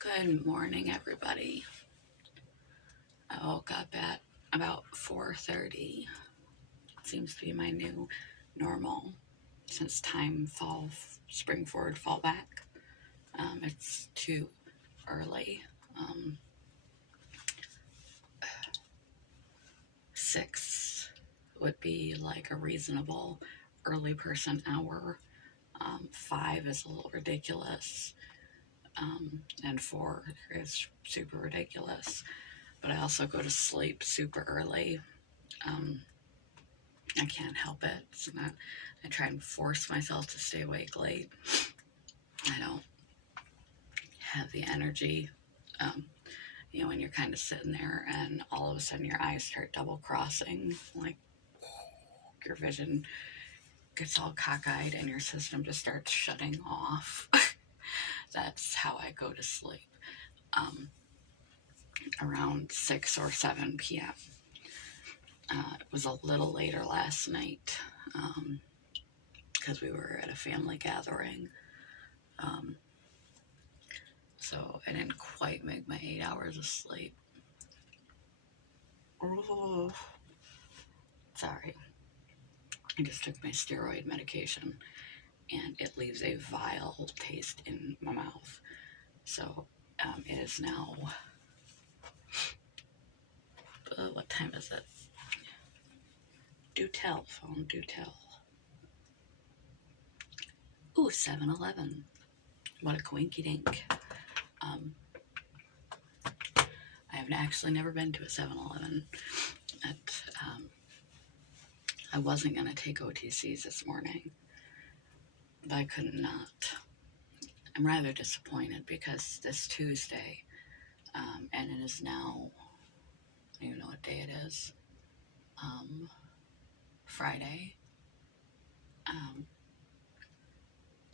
Good morning, everybody. I woke up at about 4:30. Seems to be my new normal since time spring forward, fall back. It's too early. 6 would be like a reasonable early person hour. 5 is a little ridiculous. And 4 is super ridiculous. But I also go to sleep super early. I can't help it. It's not. I try and force myself to stay awake late. I don't have the energy. When you're kind of sitting there and all of a sudden your eyes start double crossing, like your vision gets all cockeyed and your system just starts shutting off. That's how I go to sleep. Around 6 or 7 p.m. It was a little later last night because we were at a family gathering. So I didn't quite make my 8 hours of sleep. Oh, sorry. I just took my steroid medication and it leaves a vile taste in my mouth. So it is now, what time is it? Do tell, phone, do tell. Ooh, 7-Eleven. What a coinky dink. I have actually never been to a 7-Eleven. I wasn't going to take OTCs this morning, but I could not. I'm rather disappointed because this Tuesday, and it is now, I don't even know what day it is, Friday.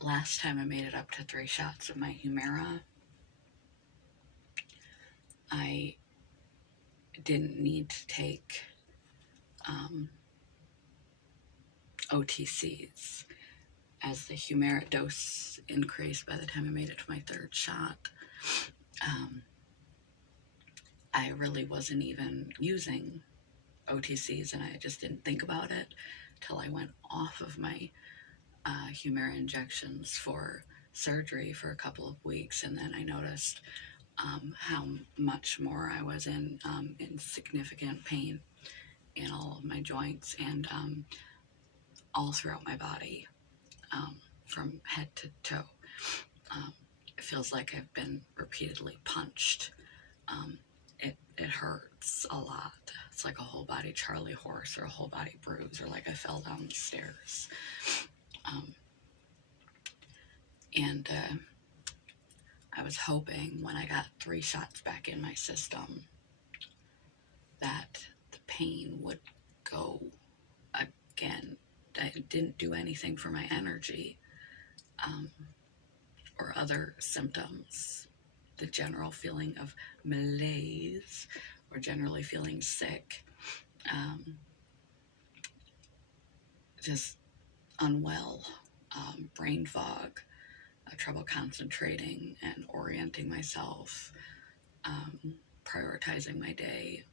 Last time I made it up to 3 shots of my Humira, I didn't need to take OTCs. As the Humira dose increased by the time I made it to my 3rd shot, I really wasn't even using OTCs, and I just didn't think about it till I went off of my Humira injections for surgery for a couple of weeks, and then I noticed how much more I was in significant pain in all of my joints and all throughout my body, from head to toe. It feels like I've been repeatedly punched. It hurts a lot. It's like a whole body Charlie horse or a whole body bruise, or like I fell down the stairs. And I was hoping when I got 3 shots back in my system that the pain would go again. It didn't do anything for my energy or other symptoms. The general feeling of malaise or generally feeling sick, just unwell, brain fog, trouble concentrating and orienting myself, prioritizing my day,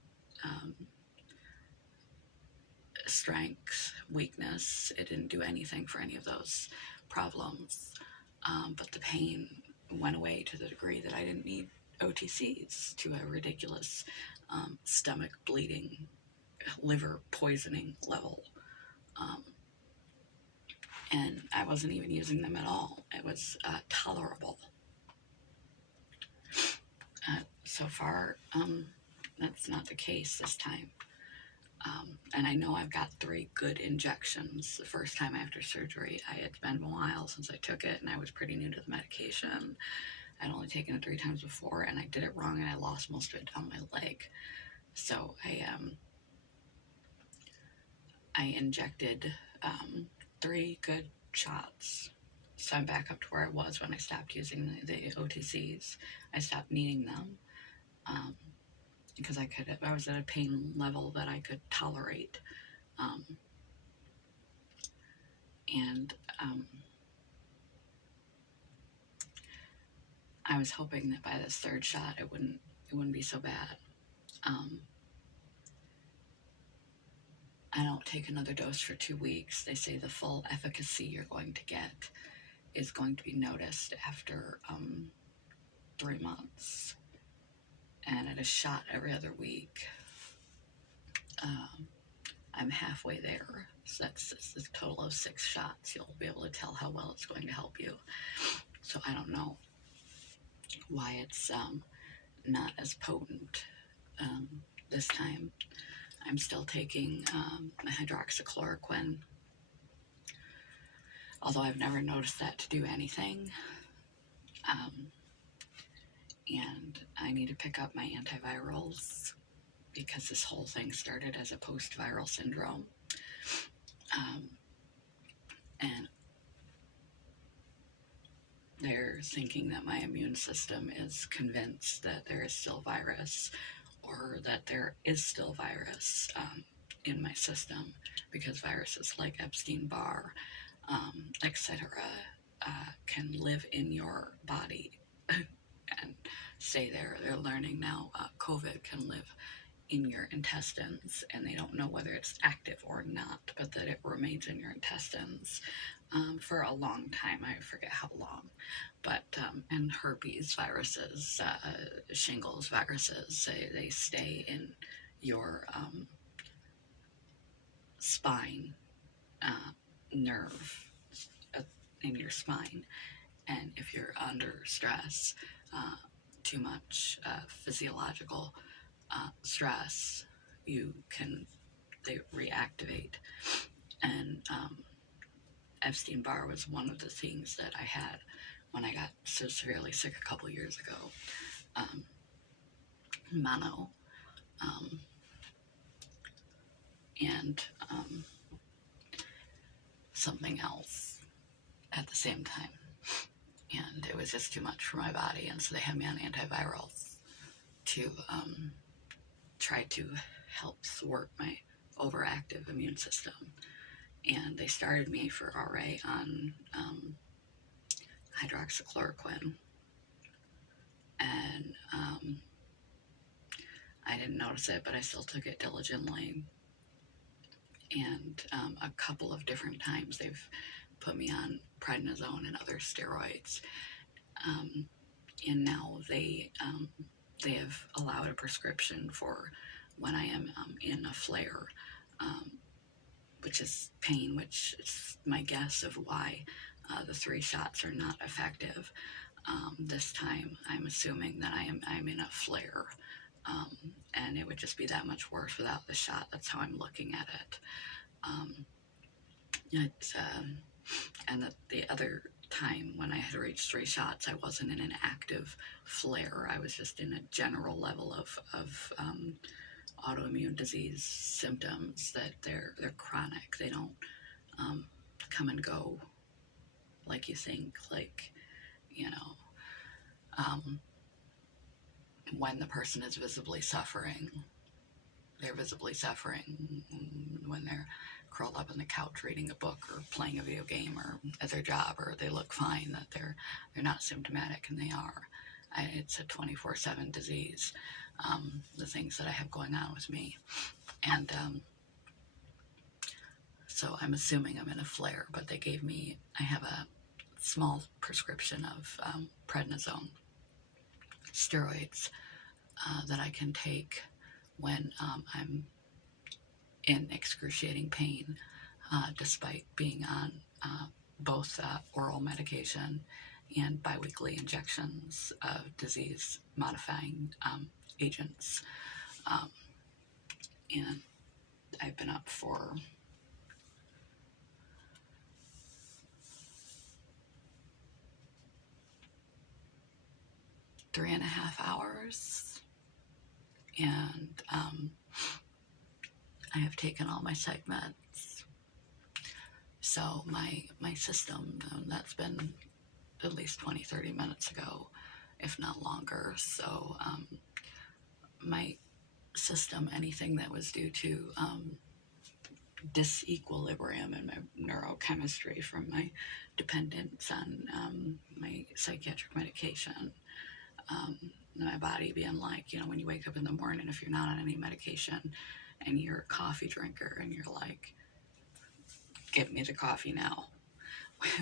strength, weakness. It didn't do anything for any of those problems, but the pain went away to the degree that I didn't need OTCs to a ridiculous stomach bleeding, liver poisoning level. And I wasn't even using them at all. It was tolerable. So far, that's not the case this time. And I know I've got 3 good injections. The first time after surgery, it's been a while since I took it, and I was pretty new to the medication. I'd only taken it 3 times before, and I did it wrong, and I lost most of it down my leg. So I injected 3 good shots. So I'm back up to where I was when I stopped using the OTCs. I stopped needing them because I was at a pain level that I could tolerate. And I was hoping that by this third shot it wouldn't be so bad. Um, I don't take another dose for 2 weeks. They say the full efficacy you're going to get is going to be noticed after 3 months, and at a shot every other week. Um, I'm halfway there, so that's a total of 6 shots. You'll be able to tell how well it's going to help you. So I don't know why it's not as potent this time. I'm still taking the hydroxychloroquine, although I've never noticed that to do anything. And I need to pick up my antivirals because this whole thing started as a post-viral syndrome. And they're thinking that my immune system is convinced that there is still virus, or that there is still virus in my system, because viruses like Epstein-Barr, etc., can live in your body and stay there. They're learning now COVID can live in your intestines, and they don't know whether it's active or not, but that it remains in your intestines for a long time. I forget how long. But and herpes viruses, shingles viruses, they stay in your spine, nerve, in your spine. And if you're under stress, too much physiological stress, they reactivate. And Epstein-Barr was one of the things that I had when I got so severely sick a couple years ago. Mono, and something else at the same time. And it was just too much for my body, and so they had me on antivirals to try to help thwart my overactive immune system. And they started me for RA on hydroxychloroquine, and I didn't notice it, but I still took it diligently. And a couple of different times they've put me on prednisone and other steroids, and now they have allowed a prescription for when I am in a flare, which is pain, which is my guess of why the 3 shots are not effective. This time I'm assuming that I'm in a flare, and it would just be that much worse without the shot. That's how I'm looking at it. And the other time when I had reached 3 shots, I wasn't in an active flare. I was just in a general level of autoimmune disease symptoms that they're chronic. They don't come and go like you think. Like, when the person is visibly suffering, they're visibly suffering. When they're curled up on the couch reading a book or playing a video game or at their job, or they look fine, that they're not symptomatic, and they are. It's a 24/7 disease, the things that I have going on with me. And so I'm assuming I'm in a flare, but I have a small prescription of prednisone steroids that I can take when I'm in excruciating pain, despite being on both oral medication and biweekly injections of disease-modifying agents. And I've been up for 3.5 hours, and I have taken all my psych meds. So my system, that's been at least 20-30 minutes ago, if not longer. So my system, anything that was due to disequilibrium in my neurochemistry from my dependence on my psychiatric medication. My body being like, when you wake up in the morning, if you're not on any medication and you're a coffee drinker and you're like, get me the coffee now,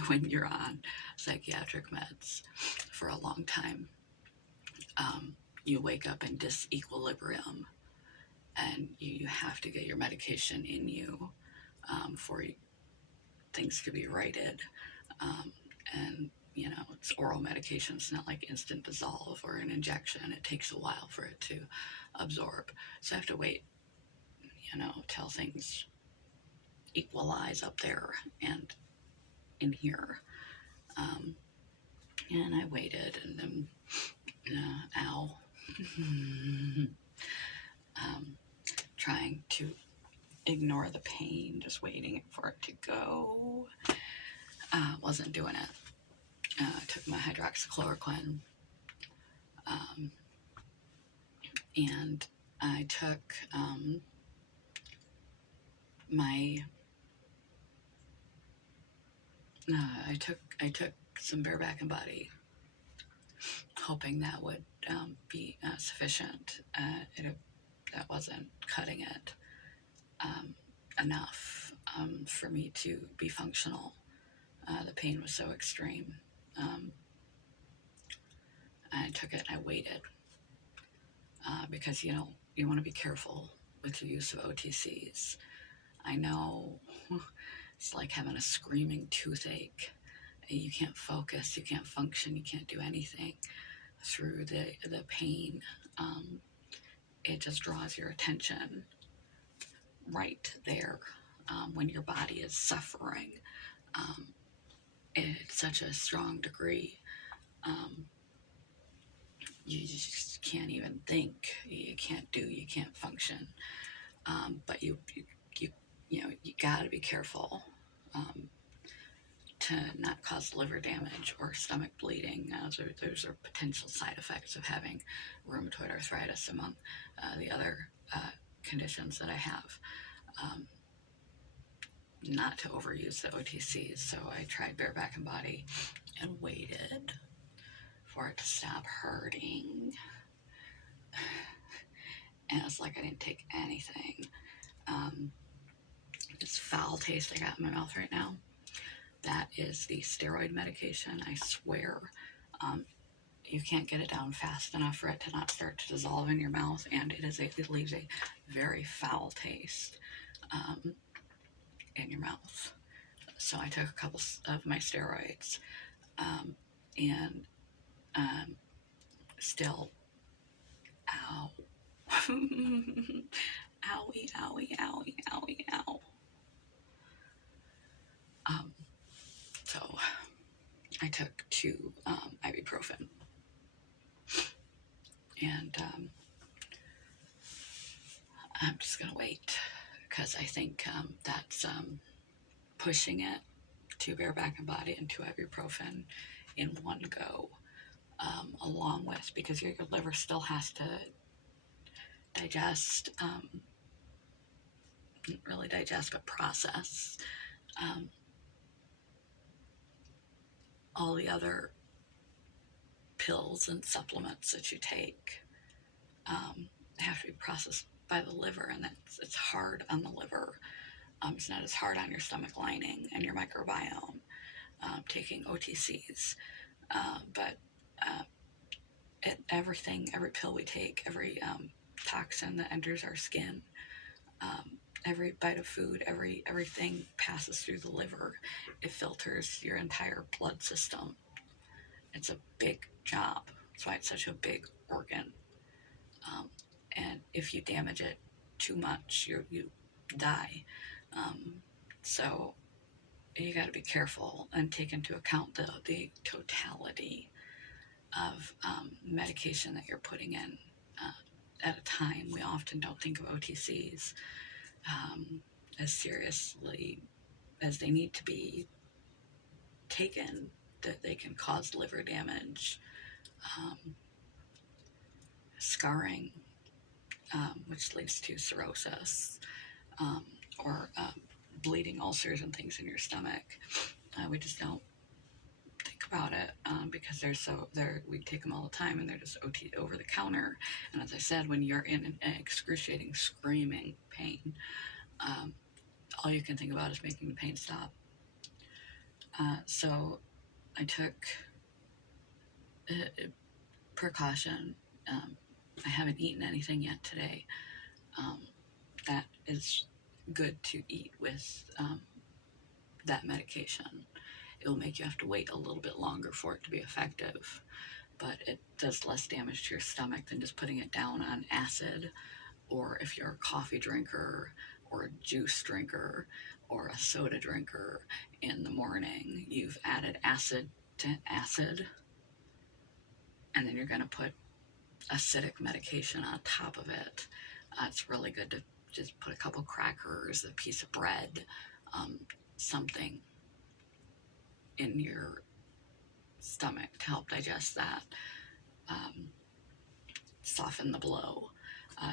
when you're on psychiatric meds for a long time, you wake up in disequilibrium and you have to get your medication in you for things to be righted. And it's oral medication. It's not like instant dissolve or an injection. It takes a while for it to absorb. So I have to wait, till things equalize up there and in here. And I waited, and then, ow, trying to ignore the pain, just waiting for it to go. Wasn't doing it. Took my hydroxychloroquine, and I took I took some bareback and body, hoping that would be sufficient. That wasn't cutting it enough for me to be functional. The pain was so extreme. I took it and I waited because you want to be careful with the use of OTCs. I know it's like having a screaming toothache. You can't focus, you can't function, you can't do anything through the pain. It just draws your attention right there when your body is suffering. It's such a strong degree. You just can't even think. You can't function. But you got to be careful to not cause liver damage or stomach bleeding. Those are potential side effects of having rheumatoid arthritis, among the other conditions that I have. Not to overuse the OTCs, so I tried bareback and body and waited for it to stop hurting. And it's like I didn't take anything. This foul taste I got in my mouth right now, that is the steroid medication. I swear, you can't get it down fast enough for it to not start to dissolve in your mouth, and it leaves a very foul taste in your mouth. So I took a couple of my steroids, and still, ow. Owie, owie, owie, owie, ow. So I took 2 ibuprofen, and I'm just gonna wait, because I think that's pushing it, 2 bareback and body and 2 ibuprofen in one go, along with, because your liver still has to digest, not really digest, but process all the other pills and supplements that you take. Have to be processed by the liver, and it's hard on the liver. It's not as hard on your stomach lining and your microbiome, taking OTCs, but every pill we take, every toxin that enters our skin, every bite of food, everything passes through the liver. It filters your entire blood system. It's a big job. That's why it's such a big organ. And if you damage it too much, you die. So you got to be careful and take into account the totality of medication that you're putting in at a time. We often don't think of OTCs as seriously as they need to be taken, that they can cause liver damage, scarring, which leads to cirrhosis, or bleeding ulcers and things in your stomach. We just don't think about it because we take them all the time, and they're just over the counter. And as I said, when you're in an excruciating screaming pain, all you can think about is making the pain stop. So I took precaution. I haven't eaten anything yet today. That is good to eat with that medication. It'll make you have to wait a little bit longer for it to be effective, but it does less damage to your stomach than just putting it down on acid. Or if you're a coffee drinker or a juice drinker or a soda drinker in the morning, you've added acid to acid, and then you're going to put acidic medication on top of it. It's really good to just put a couple crackers, a piece of bread, something in your stomach to help digest that, soften the blow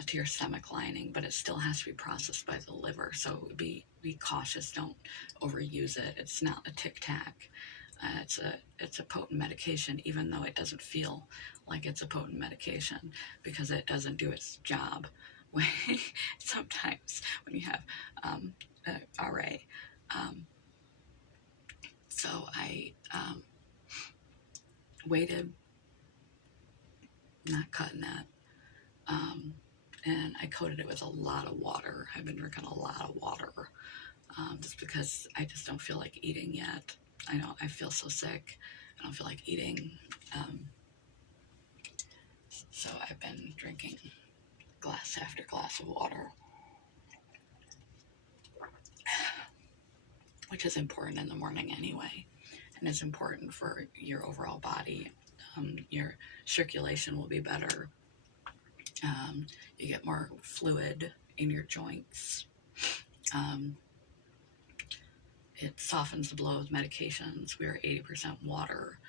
to your stomach lining, but it still has to be processed by the liver. So be cautious. Don't overuse it. It's not a Tic Tac. It's a potent medication, even though it doesn't feel like it's a potent medication, because it doesn't do its job. Sometimes when you have RA. So I waited, not cutting that, and I coated it with a lot of water. I've been drinking a lot of water just because I just don't feel like eating yet. I know I feel so sick. I don't feel like eating. So I've been drinking glass after glass of water, which is important in the morning anyway, and is important for your overall body. Your circulation will be better. You get more fluid in your joints. It softens the blow with medications. We are 80% water.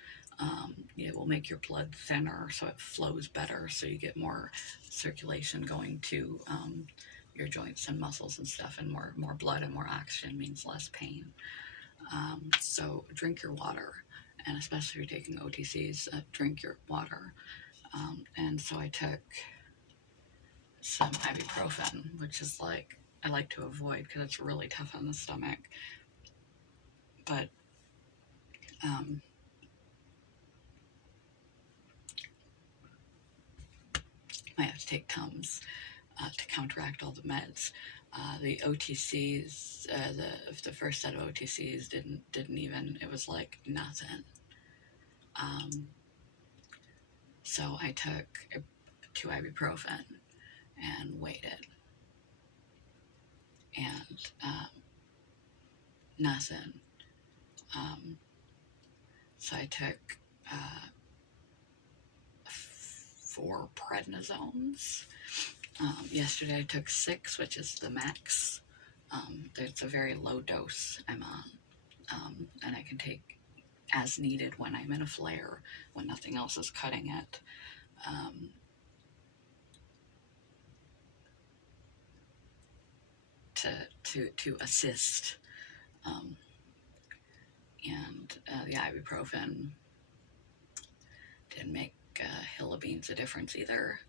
It will make your blood thinner so it flows better, so you get more circulation going to your joints and muscles and stuff, and more blood and more oxygen means less pain. So drink your water, and especially if you're taking OTCs, drink your water. And so I took some ibuprofen, which is like, I like to avoid because it's really tough on the stomach. But I have to take Tums to counteract all the meds. The OTCs, the first set of OTCs didn't even, it was like nothing. So I took 2 ibuprofen and waited, and nothing. So I took 4 prednisones. Yesterday I took 6, which is the max. It's a very low dose I'm on, and I can take as needed when I'm in a flare, when nothing else is cutting it. To assist. And the ibuprofen didn't make a hill of beans a difference either.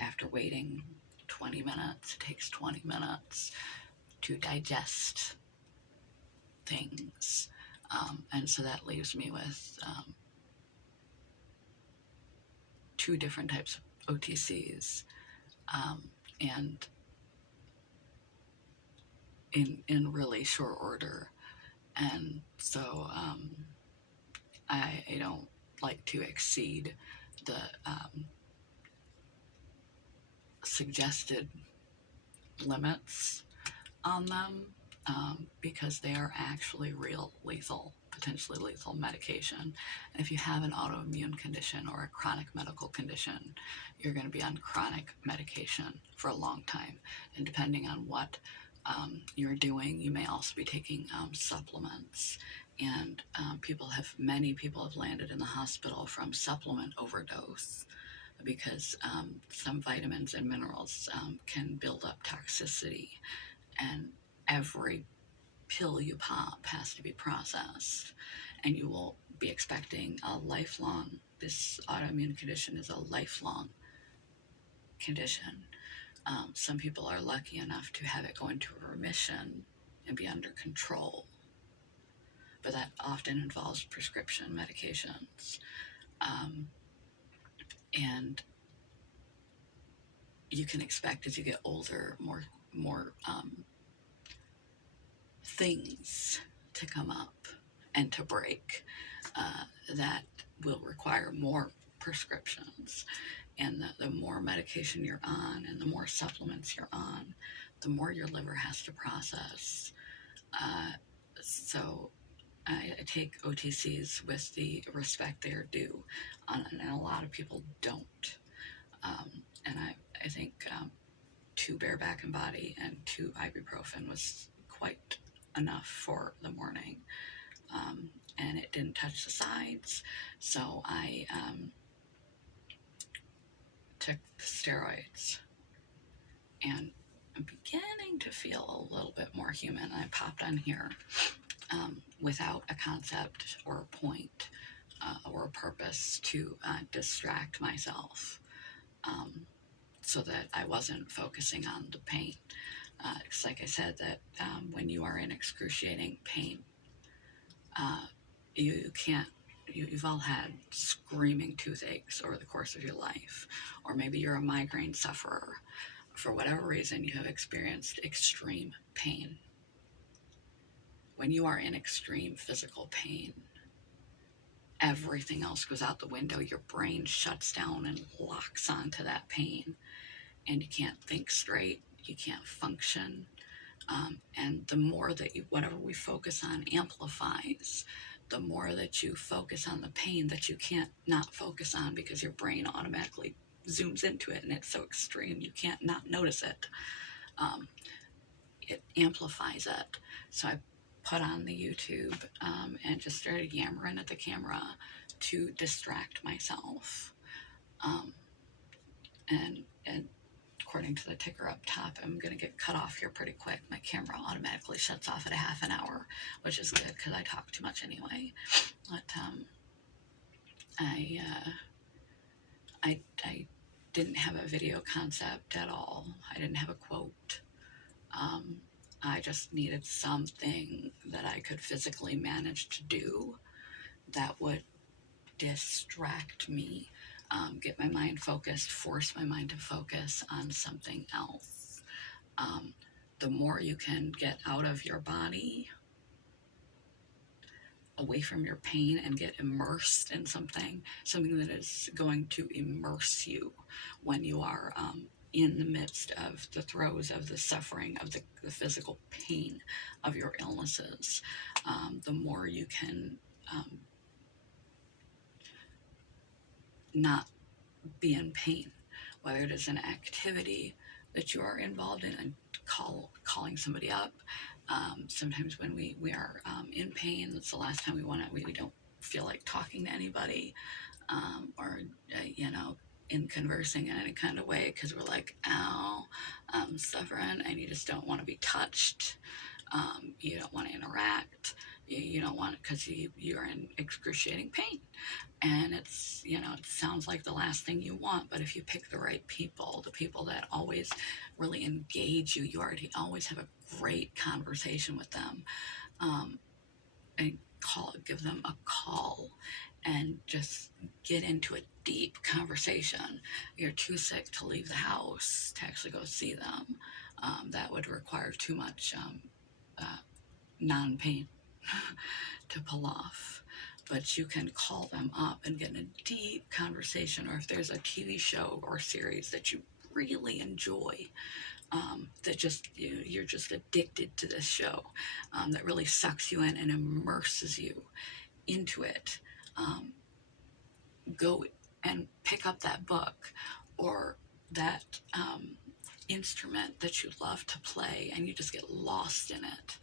After waiting 20 minutes, it takes 20 minutes to digest things. And so that leaves me with 2 different types of OTCs, and in really short order. And so I don't like to exceed the suggested limits on them, because they are actually real lethal, potentially lethal medication. And if you have an autoimmune condition or a chronic medical condition, you're going to be on chronic medication for a long time. And depending on what you're doing, you may also be taking supplements. And many people have landed in the hospital from supplement overdose, because some vitamins and minerals can build up toxicity, and every pill you pop has to be processed, and you will be expecting a lifelong, this autoimmune condition is a lifelong condition. Some people are lucky enough to have it go into a remission and be under control, but that often involves prescription medications. And you can expect as you get older more things to come up and to break that will require more prescriptions. And the more medication you're on and the more supplements you're on, the more your liver has to process. So I take OTCs with the respect they are due, and a lot of people don't. And I think 2 bareback and body and 2 ibuprofen was quite enough for the morning. And it didn't touch the sides, so I took the steroids, and I'm beginning to feel a little bit more human. I popped on here without a concept or a point or a purpose to distract myself, so that I wasn't focusing on the pain. It's like I said, that when you are in excruciating pain, you can't, you've all had screaming toothaches over the course of your life, or maybe you're a migraine sufferer. For whatever reason, you have experienced extreme pain. When you are in extreme physical pain, everything else goes out the window. Your brain shuts down and locks onto that pain, and you can't think straight, you can't function. And the more that whatever we focus on amplifies, the more that you focus on the pain that you can't not focus on, because your brain automatically zooms into it and it's so extreme you can't not notice it. It amplifies it. So I put on the YouTube and just started yammering at the camera to distract myself. And according to the ticker up top, I'm going to get cut off here pretty quick. My camera automatically shuts off at a half an hour, which is good because I talk too much anyway. But I didn't have a video concept at all. I didn't have a quote. I just needed something that I could physically manage to do that would distract me, get my mind focused, force my mind to focus on something else. The more you can get out of your body, away from your pain, and get immersed in something that is going to immerse you when you are in the midst of the throes of the suffering of the physical pain of your illnesses, the more you can not be in pain, whether it is an activity that you are involved in and calling somebody up. Sometimes when we are in pain, that's the last time we don't feel like talking to anybody, or in conversing in any kind of way, because we're like, ow, I'm suffering, and you just don't want to be touched. You don't want to interact. You don't want, because you're in excruciating pain, and it's, it sounds like the last thing you want. But if you pick the right people, the people that always really engage you already always have a great conversation with them, and give them a call and just get into a deep conversation. You're too sick to leave the house to actually go see them. That would require too much non-pain to pull off. But you can call them up and get in a deep conversation, or if there's a TV show or series that you really enjoy, that just you're just addicted to this show, that really sucks you in and immerses you into it, go and pick up that book or that instrument that you love to play, and you just get lost in it,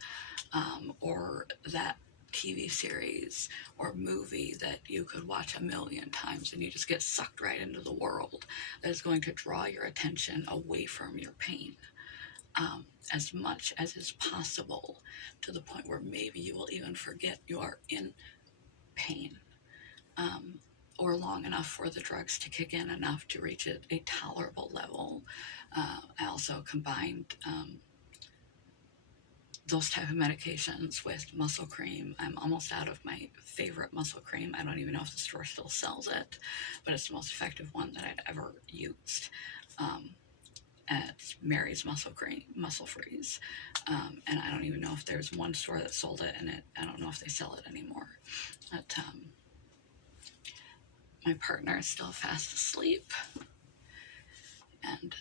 or that TV series or movie that you could watch a million times, and you just get sucked right into the world that is going to draw your attention away from your pain. as much as is possible, to the point where maybe you will even forget you are in pain, um, or long enough for the drugs to kick in enough to reach a tolerable level. I also combined those type of medications with muscle cream. I'm almost out of my favorite muscle cream. I don't even know if the store still sells it, but it's the most effective one that I'd ever used. Um, and it's Mary's Muscle Cream, Muscle Freeze. And I don't even know if there's one store that sold it, and I don't know if they sell it anymore. But my partner is still fast asleep, and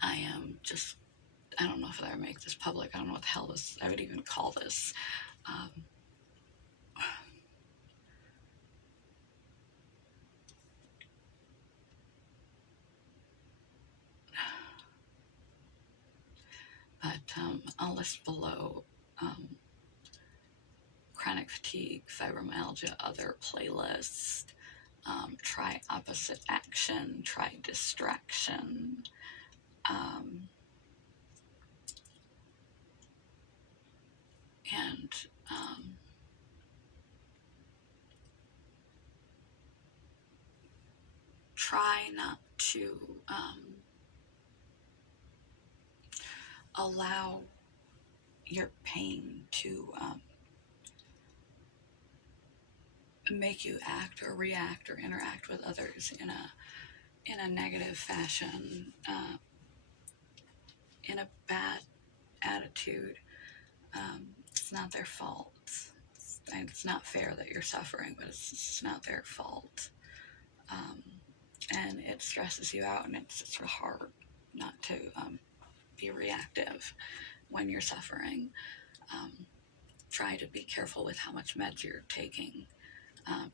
I am just, I don't know if I make this public. I don't know what the hell I would even call this. Um, but I'll list below chronic fatigue, fibromyalgia, other playlists. Try opposite action, try distraction. And try not to allow your pain to make you act or react or interact with others in a negative fashion, in a bad attitude. It's not their fault. It's not fair that you're suffering, but it's not their fault. And it stresses you out, and it's real hard not to be reactive when you're suffering. Try to be careful with how much meds you're taking.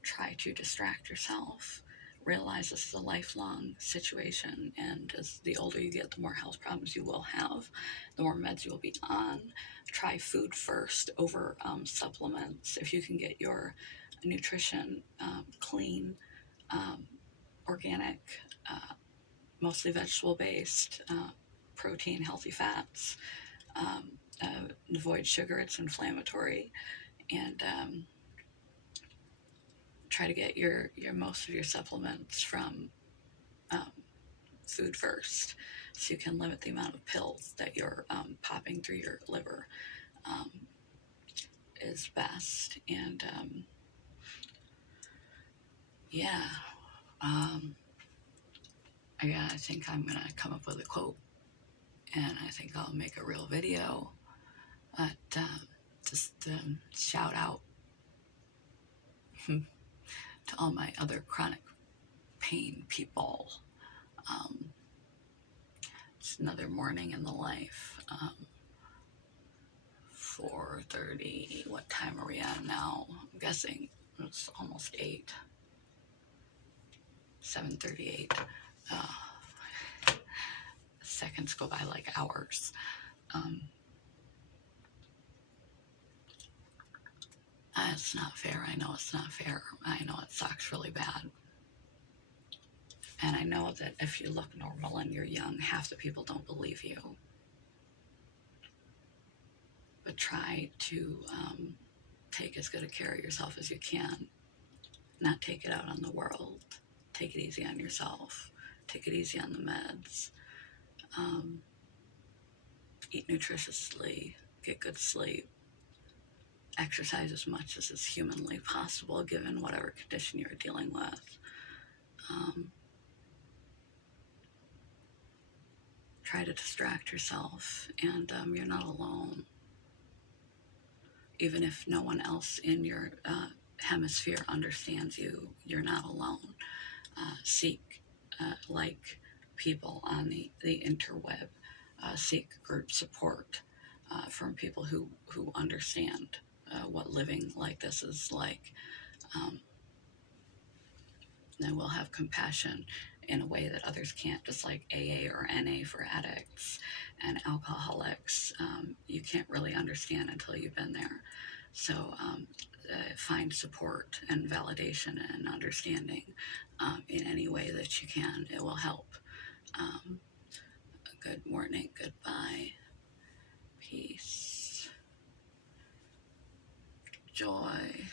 Try to distract yourself. Realize this is a lifelong situation, and as the older you get, the more health problems you will have, the more meds you will be on. Try food first over supplements. If you can get your nutrition clean, organic, mostly vegetable based, protein, healthy fats, avoid sugar, it's inflammatory, and try to get your most of your supplements from food first, so you can limit the amount of pills that you're popping through your liver, is best. And yeah, I think I'm gonna come up with a quote, and I think I'll make a real video. But just shout out to all my other chronic pain people. It's another morning in the life. 4:30. What time are we at now? I'm guessing it's almost 8. 7:38. Seconds go by like hours. It's not fair. I know it's not fair. I know it sucks really bad. And I know that if you look normal and you're young, half the people don't believe you. But try to take as good a care of yourself as you can. Not take it out on the world. Take it easy on yourself. Take it easy on the meds. Eat nutritiously. Get good sleep. Exercise as much as is humanly possible, given whatever condition you're dealing with. Try to distract yourself, and you're not alone. Even if no one else in your hemisphere understands you, you're not alone. Seek, like people on the interweb, seek group support from people who understand what living like this is like. And will have compassion in a way that others can't, just like AA or NA for addicts and alcoholics. You can't really understand until you've been there. So find support and validation and understanding in any way that you can. It will help. Good morning, goodbye, peace, joy.